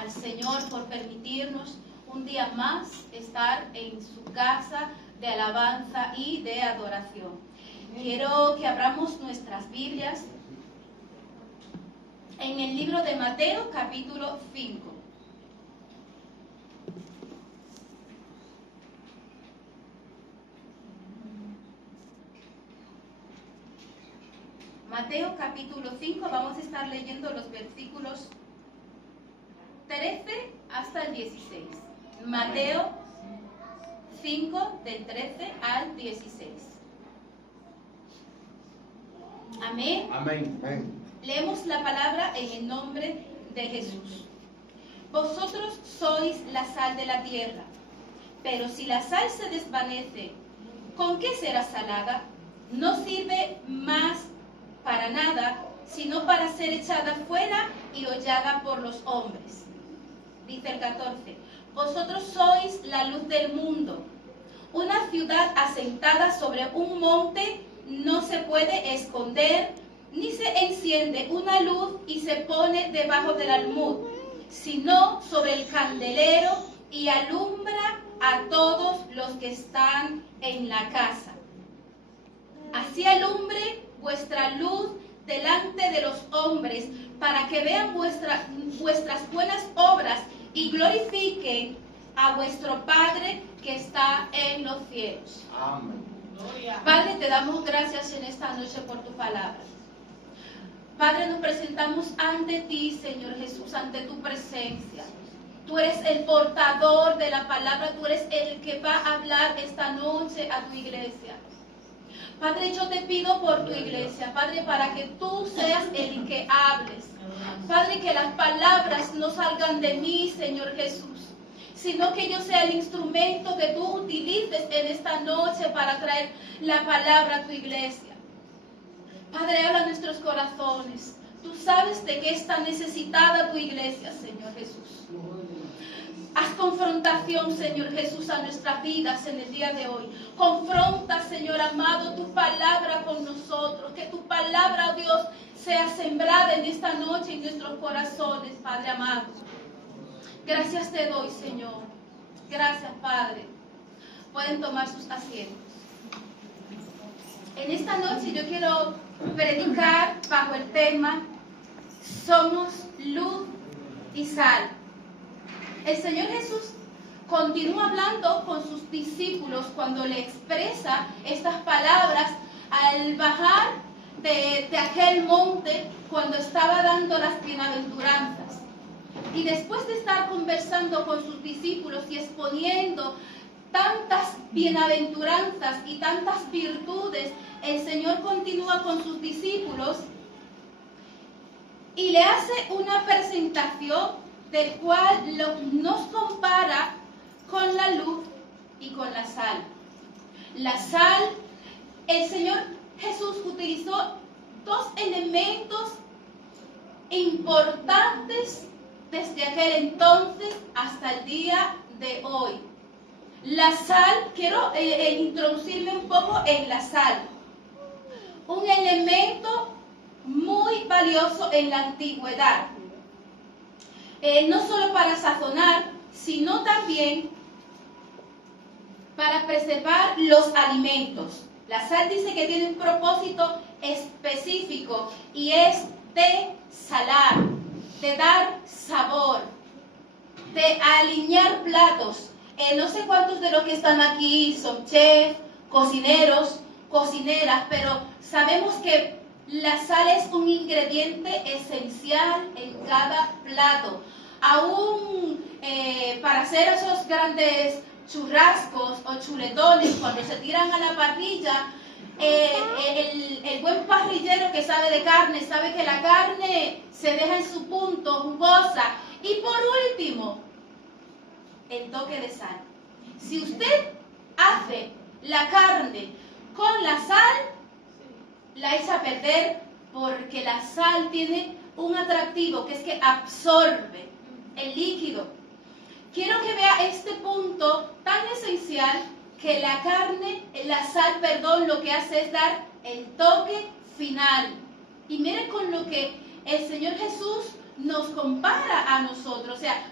al Señor por permitirnos un día más estar en su casa de alabanza y de adoración. Quiero que abramos nuestras Biblias en el libro de Mateo, capítulo 5. Mateo capítulo 5, vamos a estar leyendo los versículos 13 hasta el 16. Mateo 5, del 13 al 16. Amén. Amén. Amén. Leemos la palabra en el nombre de Jesús. Vosotros sois la sal de la tierra, pero si la sal se desvanece, ¿con qué será salada? No sirve más para nada, sino para ser echada fuera y hollada por los hombres. Dice el 14, vosotros sois la luz del mundo. Una ciudad asentada sobre un monte no se puede esconder, ni se enciende una luz y se pone debajo del almud, sino sobre el candelero y alumbra a todos los que están en la casa. Así alumbre vuestra luz delante de los hombres, para que vean vuestras buenas obras y glorifiquen a vuestro Padre que está en los cielos. Amén. Padre, te damos gracias en esta noche por tu palabra. Padre, nos presentamos ante ti, Señor Jesús, ante tu presencia. Tú eres el portador de la palabra, tú eres el que va a hablar esta noche a tu iglesia. Padre, yo te pido por tu iglesia, Padre, para que tú seas el que hables. Padre, que las palabras no salgan de mí, Señor Jesús, sino que yo sea el instrumento que tú utilices en esta noche para traer la palabra a tu iglesia. Padre, habla a nuestros corazones. Tú sabes de qué está necesitada tu iglesia, Señor Jesús. Haz confrontación, Señor Jesús, a nuestras vidas en el día de hoy. Confronta, Señor amado, tu palabra con nosotros. Que tu palabra, oh Dios, sea sembrada en esta noche en nuestros corazones, Padre amado. Gracias te doy, Señor. Gracias, Padre. Pueden tomar sus asientos. En esta noche yo quiero predicar bajo el tema Somos luz y sal. El Señor Jesús continúa hablando con sus discípulos cuando le expresa estas palabras al bajar de aquel monte cuando estaba dando las bienaventuranzas. Y después de estar conversando con sus discípulos y exponiendo tantas bienaventuranzas y tantas virtudes, el Señor continúa con sus discípulos y le hace una presentación del cual nos compara con la luz y con la sal. La sal, el Señor Jesús utilizó dos elementos importantes desde aquel entonces hasta el día de hoy. La sal, quiero introducirme un poco en la sal. Un elemento muy valioso en la antigüedad. No solo para sazonar, sino también para preservar los alimentos. La sal dice que tiene un propósito específico y es de salar, de dar sabor, de alinear platos. No sé cuántos de los que están aquí son chefs, cocineros, cocineras, pero sabemos que la sal es un ingrediente esencial en cada plato. Aún para hacer esos grandes churrascos o chuletones, cuando se tiran a la parrilla, el buen parrillero que sabe de carne, sabe que la carne se deja en su punto, jugosa. Y por último, el toque de sal. Si usted hace la carne con la sal, la echa a perder, porque la sal tiene un atractivo que es que absorbe el líquido. Quiero que vea este punto tan esencial que la sal, lo que hace es dar el toque final. Y mire con lo que el Señor Jesús nos compara a nosotros. O sea,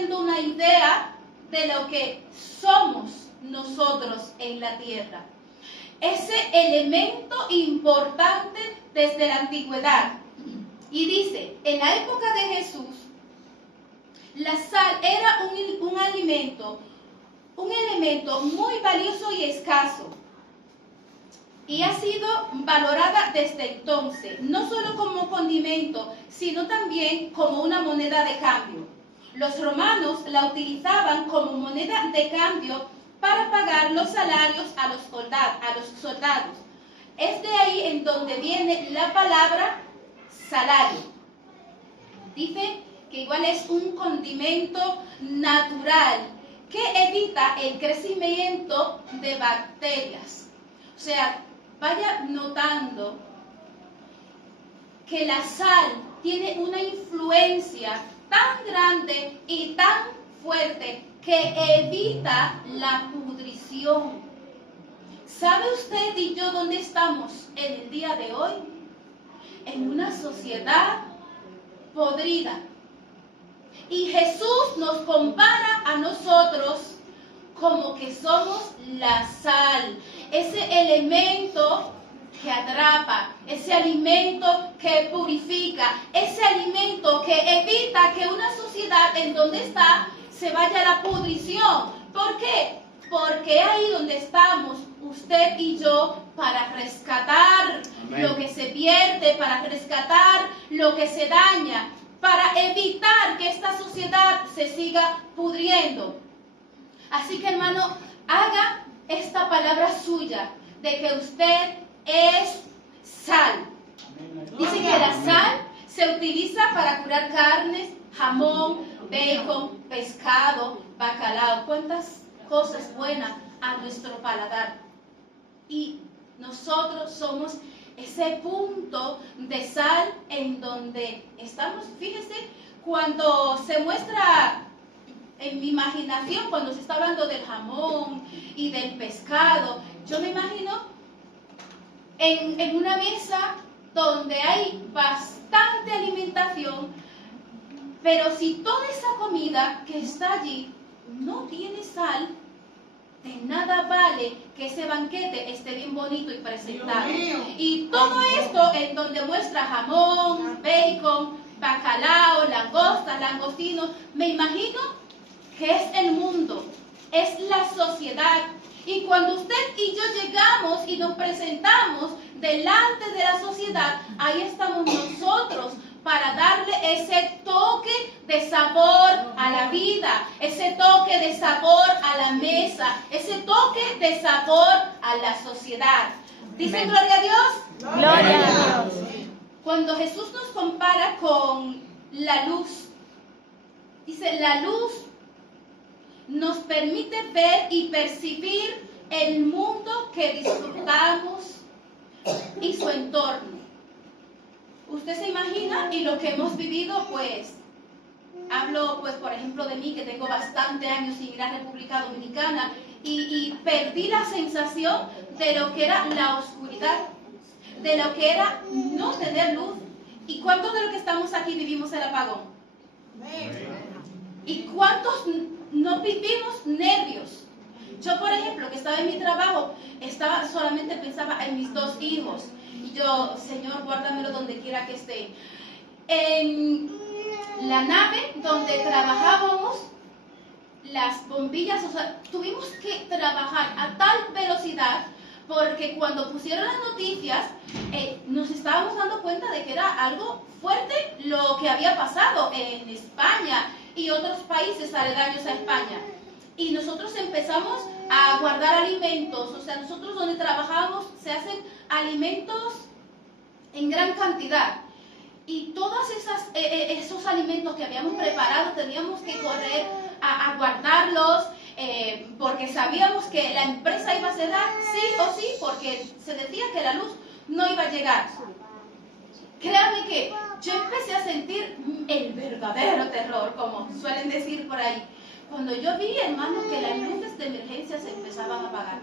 haciendo una idea de lo que somos nosotros en la tierra. Ese elemento importante desde la antigüedad. Y dice, en la época de Jesús, la sal era un elemento muy valioso y escaso. Y ha sido valorada desde entonces, no solo como condimento, sino también como una moneda de cambio. Los romanos la utilizaban como moneda de cambio para pagar los salarios a los soldados. Es de ahí en donde viene la palabra salario. Dice que igual es un condimento natural que evita el crecimiento de bacterias. O sea, vaya notando que la sal tiene una influencia tan grande y tan fuerte que evita la pudrición. ¿Sabe usted y yo dónde estamos en el día de hoy? En una sociedad podrida. Y Jesús nos compara a nosotros como que somos la sal, ese elemento que atrapa, ese alimento que purifica, ese alimento que evita que una sociedad en donde está se vaya a la pudrición. ¿Por qué? Porque ahí donde estamos usted y yo para rescatar lo que se pierde, para rescatar lo que se daña, para evitar que esta sociedad se siga pudriendo. Así que, hermano, haga esta palabra suya de que usted es sal. Dice que la sal se utiliza para curar carnes, jamón, bacon, pescado, bacalao. ¿Cuántas cosas buenas a nuestro paladar? Y nosotros somos ese punto de sal en donde estamos. Fíjese, cuando se muestra en mi imaginación, cuando se está hablando del jamón y del pescado, yo me imagino en una mesa donde hay bastante alimentación, pero si toda esa comida que está allí no tiene sal, de nada vale que ese banquete esté bien bonito y presentado. Y todo esto en donde muestra jamón, bacon, bacalao, langosta, langostino, me imagino que es el mundo, es la sociedad. Y cuando usted y yo llegamos y nos presentamos delante de la sociedad, ahí estamos nosotros para darle ese toque de sabor a la vida, ese toque de sabor a la mesa, ese toque de sabor a la sociedad. ¿Dicen gloria a Dios? Gloria a Dios. Cuando Jesús nos compara con la luz, dice, la luz nos permite ver y percibir el mundo que disfrutamos y su entorno. Usted se imagina, y lo que hemos vivido, pues, hablo, pues, por ejemplo, de mí, que tengo bastante años sin ir a República Dominicana, y perdí la sensación de lo que era la oscuridad, de lo que era no tener luz. ¿Y cuántos de los que estamos aquí vivimos el apagón? ¿Y cuántos no vivimos nervios? Yo, por ejemplo, que estaba en mi trabajo, solamente pensaba en mis 2 hijos. Y yo, Señor, guárdamelo donde quiera que esté. En la nave donde trabajábamos, las bombillas, o sea, tuvimos que trabajar a tal velocidad porque cuando pusieron las noticias nos estábamos dando cuenta de que era algo fuerte lo que había pasado en España y otros países aledaños a España. Y nosotros empezamos a guardar alimentos, o sea, nosotros donde trabajábamos se hacen alimentos en gran cantidad. Y todos esos alimentos que habíamos preparado teníamos que correr a guardarlos porque sabíamos que la empresa iba a cerrar sí o sí, porque se decía que la luz no iba a llegar. Créanme que yo empecé a sentir el verdadero terror, como suelen decir por ahí, cuando yo vi, hermano, que las luces de emergencia se empezaban a apagar.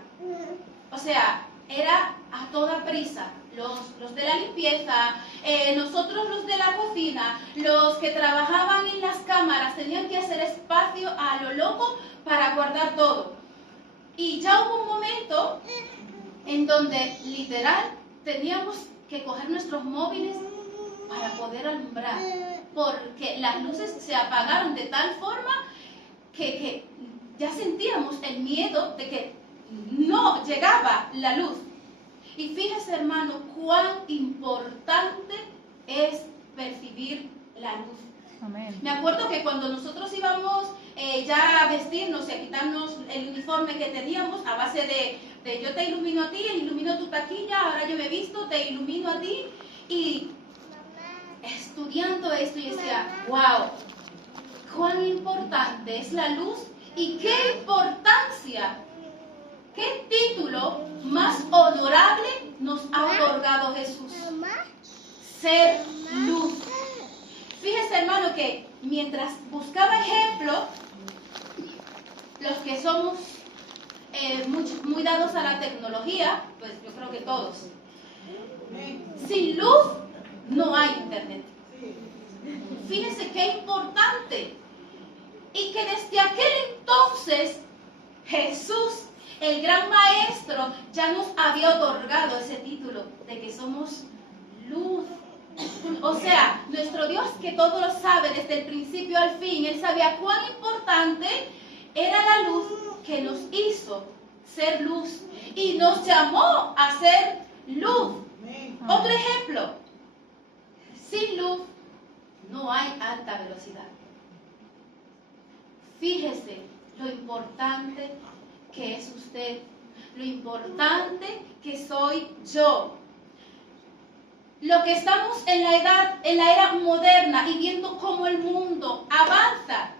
O sea, era a toda prisa. Los de la limpieza, nosotros los de la cocina, los que trabajaban en las cámaras tenían que hacer espacio a lo loco para guardar todo. Y ya hubo un momento en donde literal teníamos que coger nuestros móviles para poder alumbrar, porque las luces se apagaron de tal forma que ya sentíamos el miedo de que no llegaba la luz. Y fíjese, hermano, cuán importante es percibir la luz. Amén. Me acuerdo que cuando nosotros íbamos ya a vestirnos y a quitarnos el uniforme que teníamos, a base de yo te ilumino a ti, ilumino tu taquilla, ahora yo me visto, te ilumino a ti, y estudiando esto yo decía, wow, cuán importante es la luz y qué importancia, qué título más honorable nos ha otorgado Jesús. Ser luz. Fíjese, hermano, que mientras buscaba ejemplos, los que somos muy dados a la tecnología, pues yo creo que todos, sin luz no hay internet. Fíjese qué importante. Y que desde aquel entonces Jesús, el gran maestro, ya nos había otorgado ese título de que somos luz. O sea, nuestro Dios, que todo lo sabe desde el principio al fin, Él sabía cuán importante era la luz, que nos hizo ser luz y nos llamó a ser luz. Otro ejemplo, sin luz no hay alta velocidad. Fíjese lo importante que es usted, lo importante que soy yo. Lo que estamos en la era moderna y viendo cómo el mundo avanza.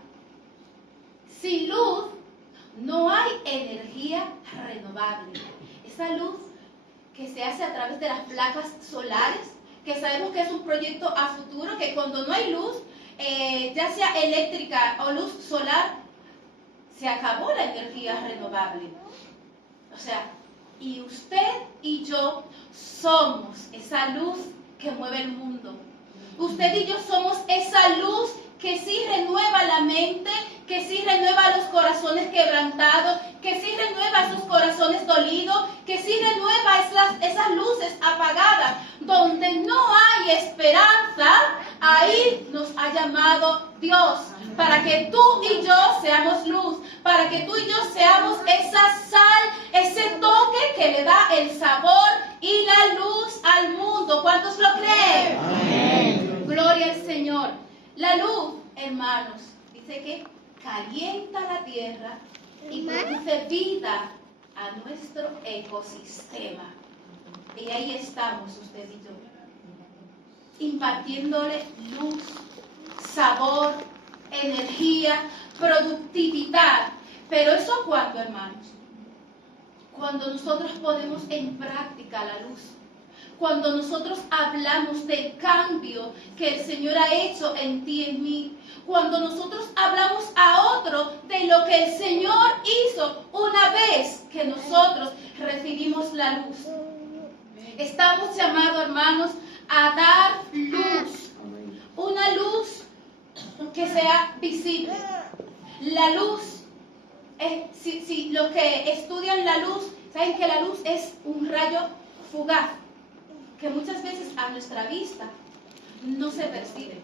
Sin luz no hay energía renovable. Esa luz que se hace a través de las placas solares, que sabemos que es un proyecto a futuro, que cuando no hay luz, ya sea eléctrica o luz solar, se acabó la energía renovable. O sea, y usted y yo somos esa luz que mueve el mundo. Usted y yo somos esa luz que sí renueva la mente, que sí renueva los corazones quebrantados, que sí renueva esos corazones dolidos, que sí renueva esas luces apagadas. Donde no hay esperanza, ahí nos ha llamado Dios, para que tú y yo seamos luz, para que tú y yo seamos esa sal, ese toque que le da el sabor y la luz al mundo. ¿Cuántos lo creen? Amén. Gloria al Señor. La luz, hermanos, dice que calienta la tierra y produce vida a nuestro ecosistema. Y ahí estamos usted y yo, impartiéndole luz, sabor, energía, productividad. Pero eso ¿cuándo, hermanos? Cuando nosotros ponemos en práctica la luz. Cuando nosotros hablamos del cambio que el Señor ha hecho en ti y en mí. Cuando nosotros hablamos a otro de lo que el Señor hizo una vez que nosotros recibimos la luz. Estamos llamados, hermanos, a dar luz. Una luz que sea visible. La luz, si los que estudian la luz, saben que la luz es un rayo fugaz, que muchas veces a nuestra vista no se percibe.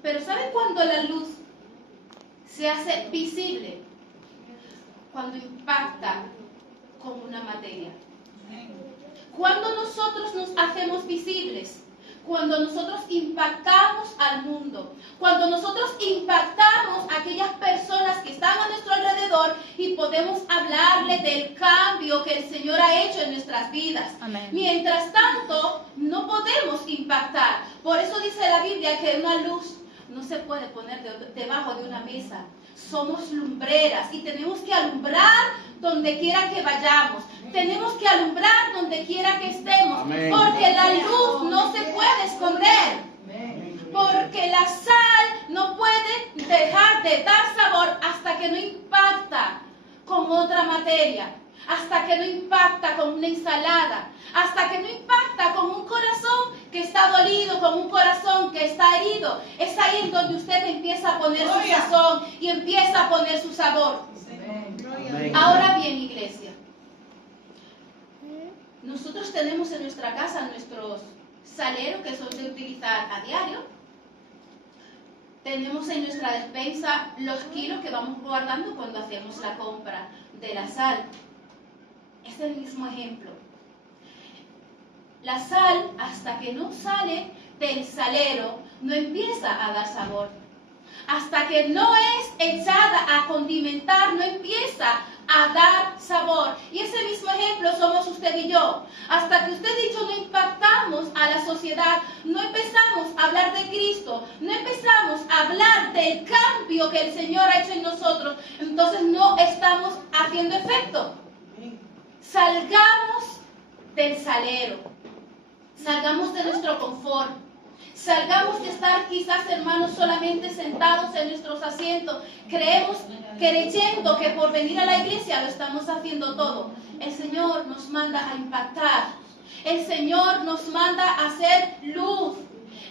Pero ¿saben cuándo la luz se hace visible? Cuando impacta con una materia. Cuando nosotros nos hacemos visibles, cuando nosotros impactamos al mundo, cuando nosotros impactamos a aquellas personas que están a nuestro alrededor y podemos hablarle del cambio que el Señor ha hecho en nuestras vidas. Amén. Mientras tanto, no podemos impactar. Por eso dice la Biblia que una luz no se puede poner debajo de una mesa. Somos lumbreras y tenemos que alumbrar donde quiera que vayamos. Tenemos que alumbrar donde quiera que estemos. Amén. Porque la luz no se puede esconder. Amén. Porque la sal no puede dejar de dar sabor hasta que no impacta con otra materia. hasta que no impacta con una ensalada, hasta que no impacta con un corazón que está dolido, con un corazón que está herido. Es ahí en donde usted empieza a poner su sazón y empieza a poner su sabor. Ahora bien, iglesia, nosotros tenemos en nuestra casa nuestros saleros que son de utilizar a diario. Tenemos en nuestra despensa los kilos que vamos guardando cuando hacemos la compra de la sal. Es el mismo ejemplo. La sal, hasta que no sale del salero, no empieza a dar sabor. Hasta que no es echada a condimentar, no empieza a dar sabor. Y ese mismo ejemplo somos usted y yo. Hasta que usted y yo no impactamos a la sociedad, no empezamos a hablar de Cristo, no empezamos a hablar del cambio que el Señor ha hecho en nosotros, entonces no estamos haciendo efecto. Salgamos del salero, salgamos de nuestro confort, salgamos de estar quizás, hermanos, solamente sentados en nuestros asientos, creyendo que por venir a la iglesia lo estamos haciendo todo. El Señor nos manda a impactar, el Señor nos manda a hacer luz,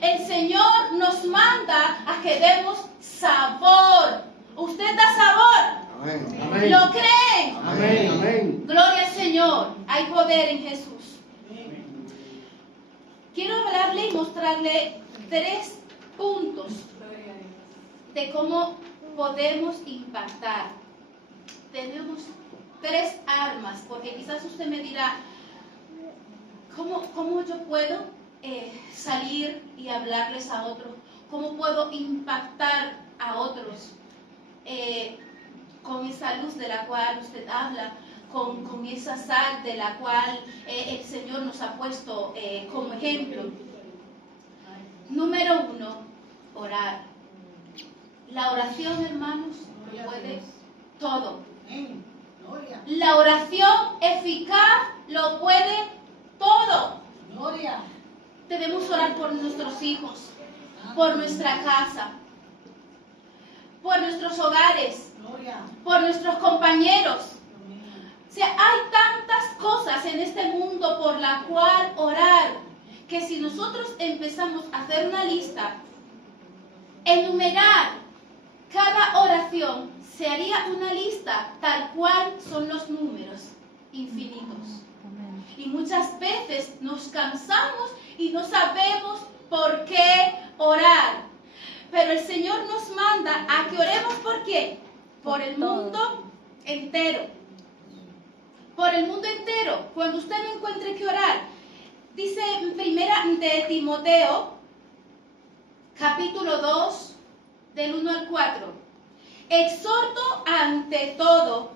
el Señor nos manda a que demos sabor. Usted da sabor. Amén. ¿Lo creen? Amén. Amén. Gloria al Señor. Hay poder en Jesús. Quiero hablarle y mostrarle 3 puntos de cómo podemos impactar. Tenemos 3 armas, porque quizás usted me dirá, ¿cómo yo puedo salir y hablarles a otros? ¿Cómo puedo impactar a otros con esa luz de la cual usted habla? Con esa sal de la cual el Señor nos ha puesto como ejemplo. Número 1, orar. La oración, hermanos, puede todo. La oración eficaz lo puede todo. Debemos orar por nuestros hijos, por nuestra casa, por nuestros hogares, por nuestros compañeros. O sea, hay tantas cosas en este mundo por la cual orar, que si nosotros empezamos a hacer una lista, enumerar cada oración, se haría una lista tal cual son los números infinitos. Y muchas veces nos cansamos y no sabemos por qué orar. Pero el Señor nos manda a que oremos ¿por qué? Por el mundo entero. Por el mundo entero. Cuando usted no encuentre que orar, dice en primera de Timoteo, capítulo 2, del 1 al 4. Exhorto ante todo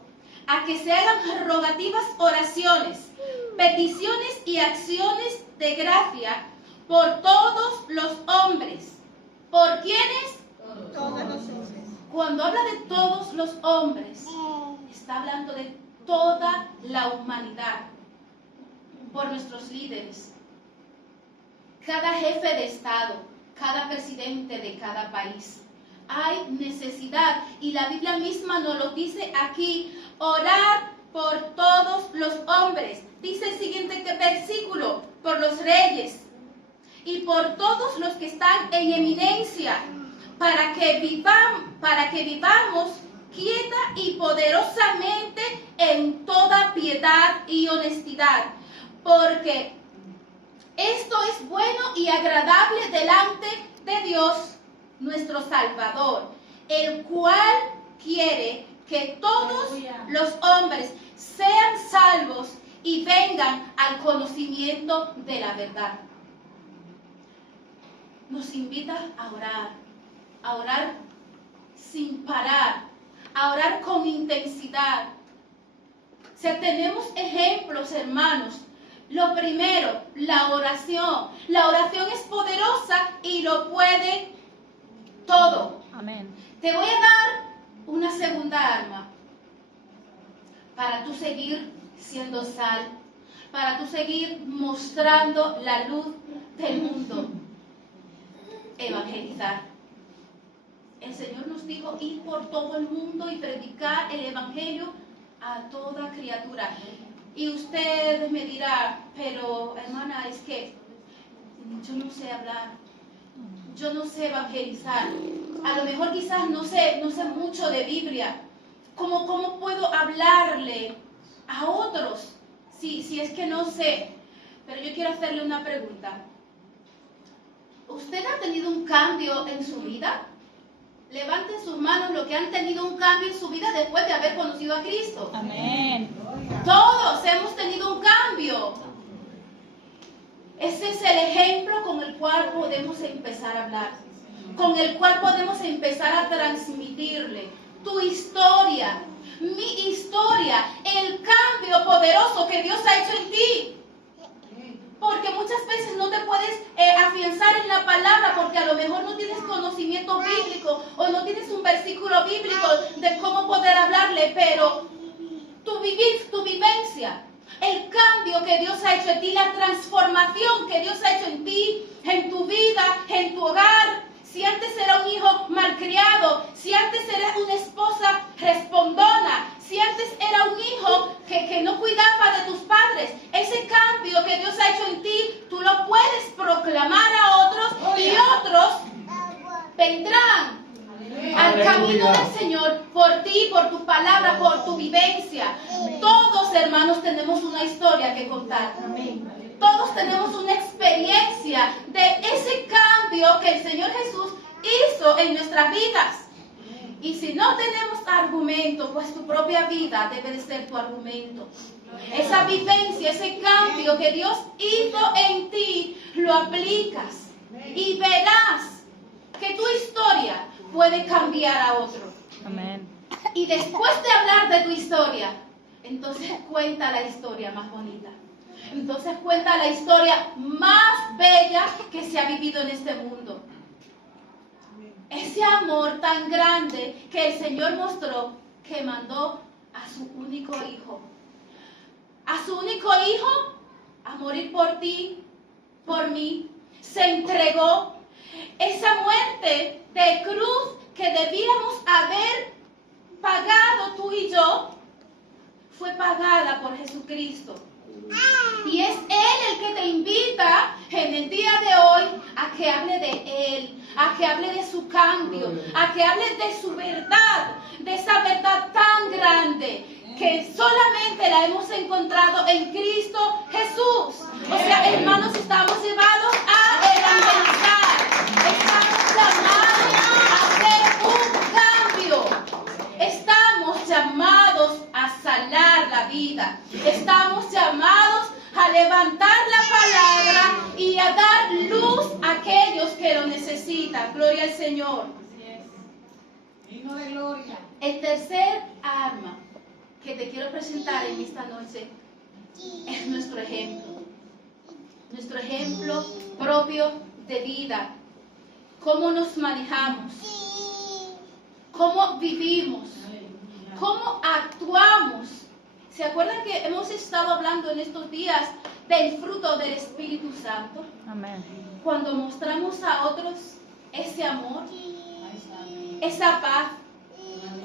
a que se hagan rogativas oraciones, peticiones y acciones de gracia por todos los hombres. ¿Por quiénes? Todos los hombres. Cuando habla de todos los hombres, está hablando de toda la humanidad, por nuestros líderes, cada jefe de Estado, cada presidente de cada país. Hay necesidad, y la Biblia misma nos lo dice aquí, orar por todos los hombres. Dice el siguiente versículo, por los reyes y por todos los que están en eminencia, para que vivamos quieta y poderosamente en toda piedad y honestidad, porque esto es bueno y agradable delante de Dios nuestro Salvador, el cual quiere que todos los hombres sean salvos y vengan al conocimiento de la verdad. Nos invita a orar sin parar, a orar con intensidad. O sea, tenemos ejemplos, hermanos. Lo primero, la oración. La oración es poderosa y lo puede todo. Amén. Te voy a dar una segunda arma para tú seguir siendo sal, para tú seguir mostrando la luz del mundo. Evangelizar. El Señor nos dijo ir por todo el mundo y predicar el Evangelio a toda criatura. Y usted me dirá, pero hermana, es que yo no sé hablar, yo no sé evangelizar, a lo mejor quizás no sé mucho de Biblia. ¿Cómo puedo hablarle a otros si es que no sé? Pero yo quiero hacerle una pregunta. ¿Usted ha tenido un cambio en su vida? Levanten sus manos los que han tenido un cambio en su vida después de haber conocido a Cristo. Amén. Todos hemos tenido un cambio. Ese es el ejemplo con el cual podemos empezar a hablar, con el cual podemos empezar a transmitirle tu historia, mi historia, el cambio poderoso que Dios ha hecho en ti. Porque muchas veces no te puedes afianzar en la palabra porque a lo mejor no tienes conocimiento bíblico o no tienes un versículo bíblico de cómo poder hablarle, pero tu vivencia, el cambio que Dios ha hecho en ti, la transformación que Dios ha hecho en ti, en tu vida, en tu hogar. Si antes era un hijo malcriado, si antes eras una esposa respondona, si antes era un hijo que no cuidaba de tus padres, ese cambio que Dios ha hecho en ti, tú lo puedes proclamar a otros y otros vendrán al camino del Señor por ti, por tu palabra, por tu vivencia. Todos, hermanos, tenemos una historia que contar. Todos tenemos una experiencia de ese cambio que el Señor Jesús hizo en nuestras vidas. Y si no tenemos argumento, pues tu propia vida debe de ser tu argumento. Esa vivencia, ese cambio que Dios hizo en ti, lo aplicas y verás que tu historia puede cambiar a otro. Amén. Y después de hablar de tu historia, entonces cuenta la historia más bonita. Entonces cuenta la historia más bella que se ha vivido en este mundo. Ese amor tan grande que el Señor mostró, que mandó a su único hijo. A su único hijo a morir por ti, por mí. Se entregó. Esa muerte de cruz que debíamos haber pagado tú y yo, fue pagada por Jesucristo. Y es Él el que te invita en el día de hoy a que hable de Él, a que hable de su cambio, a que hable de su verdad, de esa verdad tan grande que solamente la hemos encontrado en Cristo Jesús. O sea, hermanos, estamos llevados a evangelizar, estamos llamados a hacer un cambio, estamos llamados a sanar la vida, estamos llamados a levantar la palabra y a dar luz a aquellos que lo necesitan. Gloria al Señor. Hijo de gloria. El tercer arma que te quiero presentar en esta noche es nuestro ejemplo propio de vida, cómo nos manejamos, cómo vivimos, cómo actuamos. ¿Se acuerdan que hemos estado hablando en estos días del fruto del Espíritu Santo? Amén. Cuando mostramos a otros ese amor, esa paz,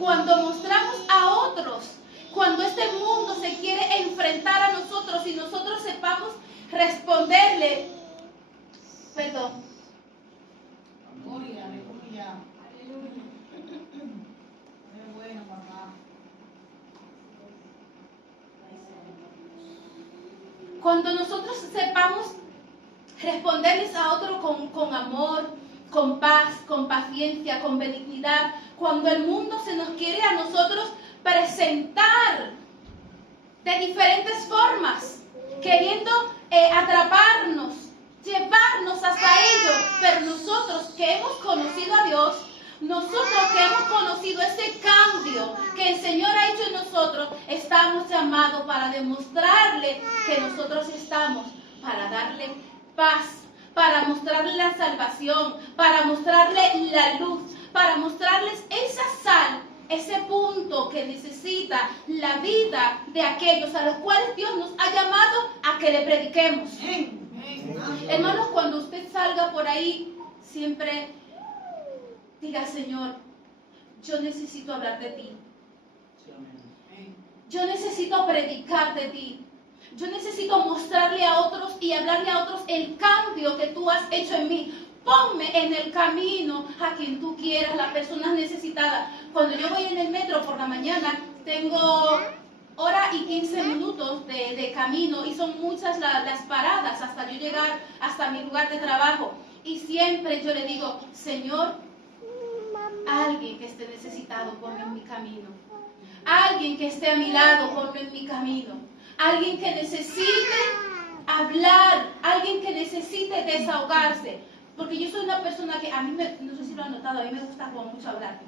cuando mostramos a otros, cuando este mundo se quiere enfrentar a nosotros y nosotros sepamos responderle, perdón. Gloria, aleluya. Qué bueno, papá. Cuando nosotros sepamos responderles a otro con amor, con paz, con paciencia, con benignidad, cuando el mundo se nos quiere a nosotros presentar de diferentes formas, queriendo atraparnos, llevarnos hasta ellos, pero nosotros que hemos conocido a Dios, nosotros que hemos conocido ese cambio que el Señor ha hecho en nosotros, estamos llamados para demostrarle que nosotros estamos para darle paz, para mostrarle la salvación, para mostrarle la luz, para mostrarles esa sal, ese punto que necesita la vida de aquellos a los cuales Dios nos ha llamado a que le prediquemos. Hermanos, cuando usted salga por ahí, siempre diga: Señor, yo necesito hablar de ti. Yo necesito predicar de ti. Yo necesito mostrarle a otros y hablarle a otros el cambio que tú has hecho en mí. Ponme en el camino a quien tú quieras, las personas necesitadas. Cuando yo voy en el metro por la mañana, tengo hora y 15 minutos de camino y son muchas las paradas hasta yo llegar hasta mi lugar de trabajo. Y siempre yo le digo, Señor, alguien que esté necesitado, ponme en mi camino. Alguien que esté a mi lado, ponme en mi camino. Alguien que necesite hablar, alguien que necesite desahogarse. Porque yo soy una persona que a mí, no sé si lo han notado, a mí me gusta como mucho hablar.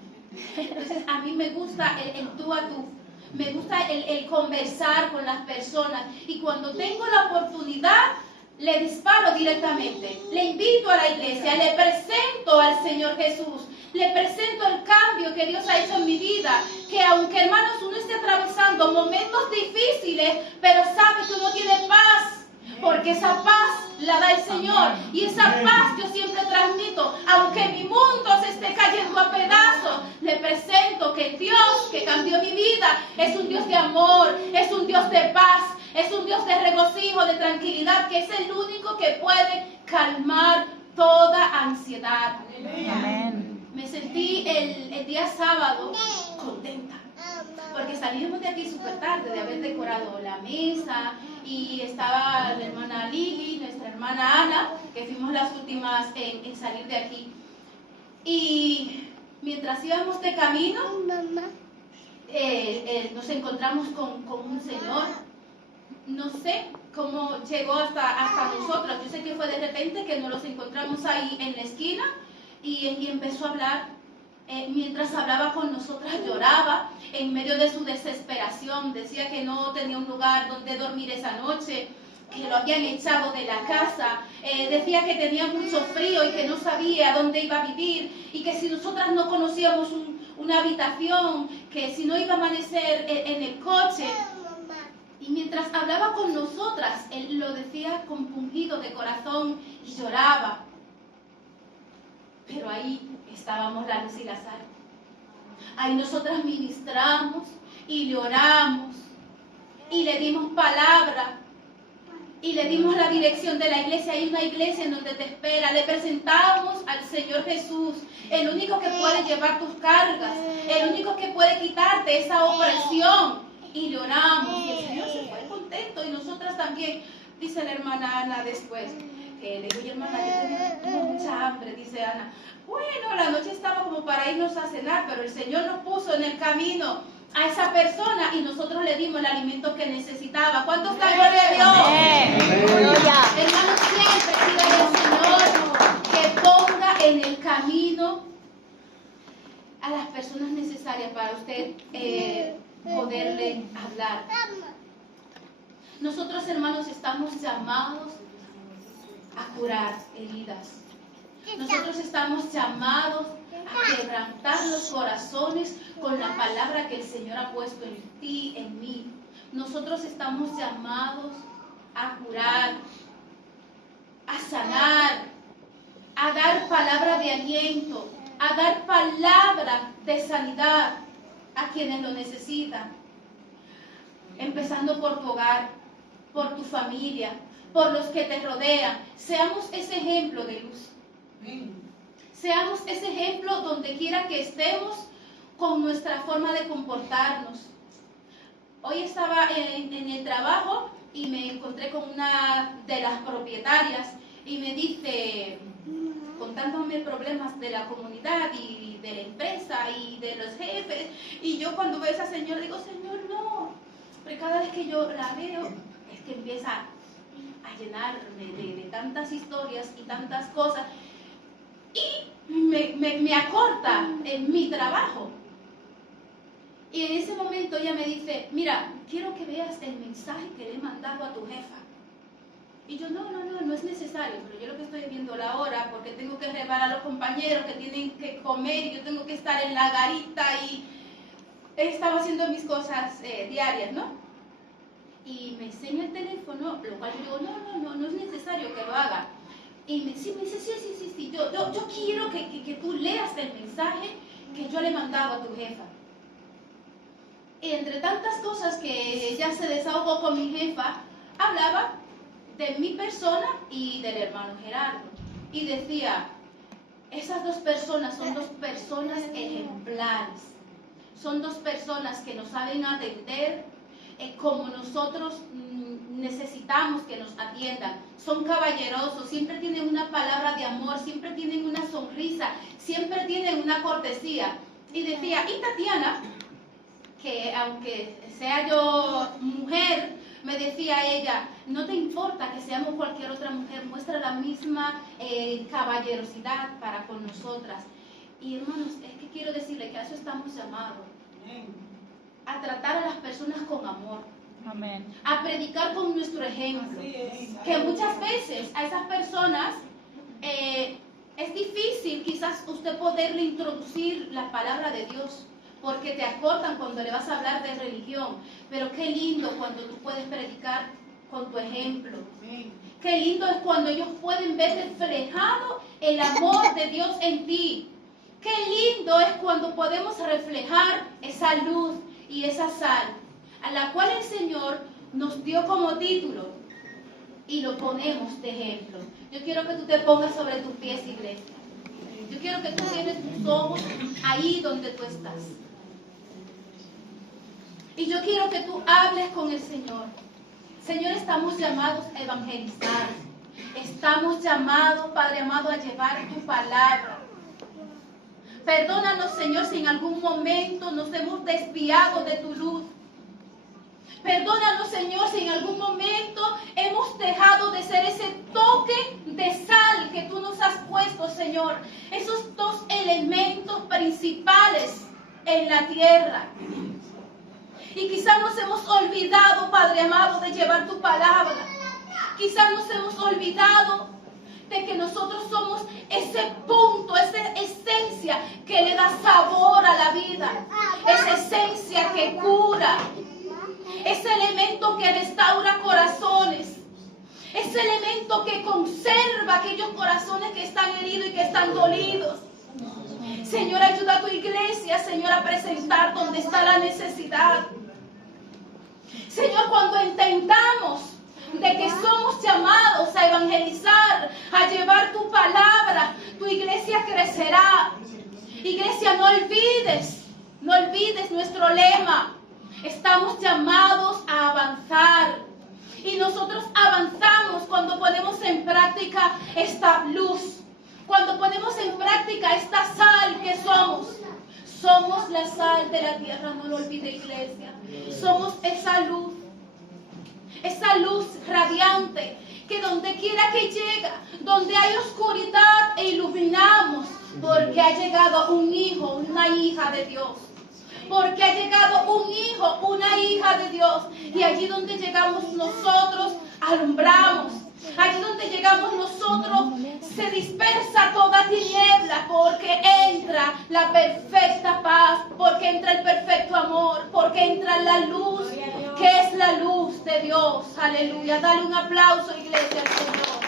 Entonces a mí me gusta el tú a tú. Me gusta el conversar con las personas. Y cuando tengo la oportunidad, le disparo directamente. Le invito a la iglesia, le presento al Señor Jesús. Le presento el cambio que Dios ha hecho en mi vida. Que aunque, hermanos, uno esté atravesando momentos difíciles, pero sabe que uno tiene paz. Porque esa paz la da el Señor. Y esa paz yo siempre transmito. Aunque mi mundo se esté cayendo a pedazos, le presento que Dios que cambió mi vida es un Dios de amor, es un Dios de paz, es un Dios de regocijo, de tranquilidad, que es el único que puede calmar toda ansiedad. Amén. Me sentí el día sábado contenta, porque salimos de aquí súper tarde, de haber decorado la mesa, y estaba la hermana Lili, nuestra hermana Ana, que fuimos las últimas en salir de aquí. Y mientras íbamos de camino, nos encontramos con un señor. No sé cómo llegó hasta nosotros. Yo sé que fue de repente que nos los encontramos ahí en la esquina y empezó a hablar. Mientras hablaba con nosotras lloraba en medio de su desesperación. Decía que no tenía un lugar donde dormir esa noche, que lo habían echado de la casa. Decía que tenía mucho frío y que no sabía dónde iba a vivir, y que si nosotras no conocíamos una habitación, que si no iba a amanecer en el coche. Y mientras hablaba con nosotras, él lo decía compungido de corazón y lloraba. Pero ahí estábamos la luz y la sal. Ahí nosotras ministramos y le oramos y le dimos palabra y le dimos la dirección de la iglesia. Hay una iglesia en donde te espera. Le presentamos al Señor Jesús, el único que puede llevar tus cargas, el único que puede quitarte esa opresión. Y le oramos y el Señor se fue contento, y nosotras también. Dice la hermana Ana después, que le digo, oye, hermana, yo tengo mucha hambre. Dice Ana, bueno, la noche estaba como para irnos a cenar, pero el Señor nos puso en el camino a esa persona y nosotros le dimos el alimento que necesitaba. ¿Cuántos dan gloria a Dios? Hermanos, siempre pídale al Señor que ponga en el camino a las personas necesarias para usted poderle hablar. Nosotros, hermanos, estamos llamados a curar heridas. Nosotros estamos llamados a quebrantar los corazones con la palabra que el Señor ha puesto en ti, en mí. Nosotros estamos llamados a curar, a sanar, a dar palabra de aliento, a dar palabra de sanidad a quienes lo necesitan. Empezando por tu hogar, por tu familia, por los que te rodean. Seamos ese ejemplo de luz. Seamos ese ejemplo donde quiera que estemos con nuestra forma de comportarnos. Hoy estaba en el trabajo y me encontré con una de las propietarias y me dice, contándome problemas de la comunidad y de la empresa y de los jefes. Y yo cuando veo a esa señora digo, Señor, no. Porque cada vez que yo la veo es que empieza a llenarme de tantas historias y tantas cosas. Y me acorta en mi trabajo. Y en ese momento ella me dice, mira, quiero que veas el mensaje que le he mandado a tu jefa. Y yo, no es necesario, pero yo lo que estoy viendo la hora, porque tengo que llevar a los compañeros que tienen que comer, y yo tengo que estar en la garita, y estaba haciendo mis cosas diarias, ¿no? Y me enseña el teléfono, lo cual yo digo, no es necesario que lo haga. Y me dice, sí, yo quiero que tú leas el mensaje que yo le he mandado a tu jefa. entre tantas cosas que ella se desahogó con mi jefa, hablaba de mi persona y del hermano Gerardo. Y decía, esas dos personas son dos personas ejemplares. Son dos personas que nos saben atender como nosotros necesitamos que nos atiendan. Son caballerosos, siempre tienen una palabra de amor, siempre tienen una sonrisa, siempre tienen una cortesía. Y decía, y Tatiana, que aunque sea yo mujer, me decía ella, no te importa que seamos cualquier otra mujer, muestra la misma caballerosidad para con nosotras. Y hermanos, es que quiero decirle que a eso estamos llamados, a tratar a las personas con amor. Amén. A predicar con nuestro ejemplo. Así es. Que muchas veces a esas personas es difícil quizás usted poderle introducir la palabra de Dios, porque te acortan cuando le vas a hablar de religión. Pero qué lindo cuando tú puedes predicar con tu ejemplo. Qué lindo es cuando ellos pueden ver reflejado el amor de Dios en ti. Qué lindo es cuando podemos reflejar esa luz y esa sal, a la cual el Señor nos dio como título y lo ponemos de ejemplo. Yo quiero que tú te pongas sobre tus pies, iglesia. Yo quiero que tú tienes tus ojos ahí donde tú estás. Y yo quiero que tú hables con el Señor. Señor, estamos llamados a evangelizar. Estamos llamados, Padre amado, a llevar tu palabra. Perdónanos, Señor, si en algún momento nos hemos desviado de tu luz. Perdónanos, Señor, si en algún momento hemos dejado de ser ese toque de sal que tú nos has puesto, Señor. Esos dos elementos principales en la tierra. Y quizás nos hemos olvidado, Padre amado, de llevar tu palabra. Quizás nos hemos olvidado de que nosotros somos ese punto, esa esencia que le da sabor a la vida. Esa esencia que cura. Ese elemento que restaura corazones. Ese elemento que conserva aquellos corazones que están heridos y que están dolidos. Señor, ayuda a tu iglesia, Señor, a presentar donde está la necesidad. Señor, cuando entendamos de que somos llamados a evangelizar, a llevar tu palabra, tu iglesia crecerá. Iglesia, no olvides nuestro lema. Estamos llamados a avanzar. Y nosotros avanzamos cuando ponemos en práctica esta luz. Cuando ponemos en práctica esta sal que somos. Somos la sal de la tierra, no lo olvide, iglesia. Somos esa luz radiante, que donde quiera que llega, donde hay oscuridad, iluminamos, porque ha llegado un hijo, una hija de Dios. Porque ha llegado un hijo, una hija de Dios. Y allí donde llegamos nosotros, alumbramos. Allí donde llegamos nosotros, se dispersa toda tiniebla, porque entra la perfecta paz, porque entra el perfecto amor, porque entra la luz, que es la luz de Dios. Aleluya. Dale un aplauso, iglesia, al Señor.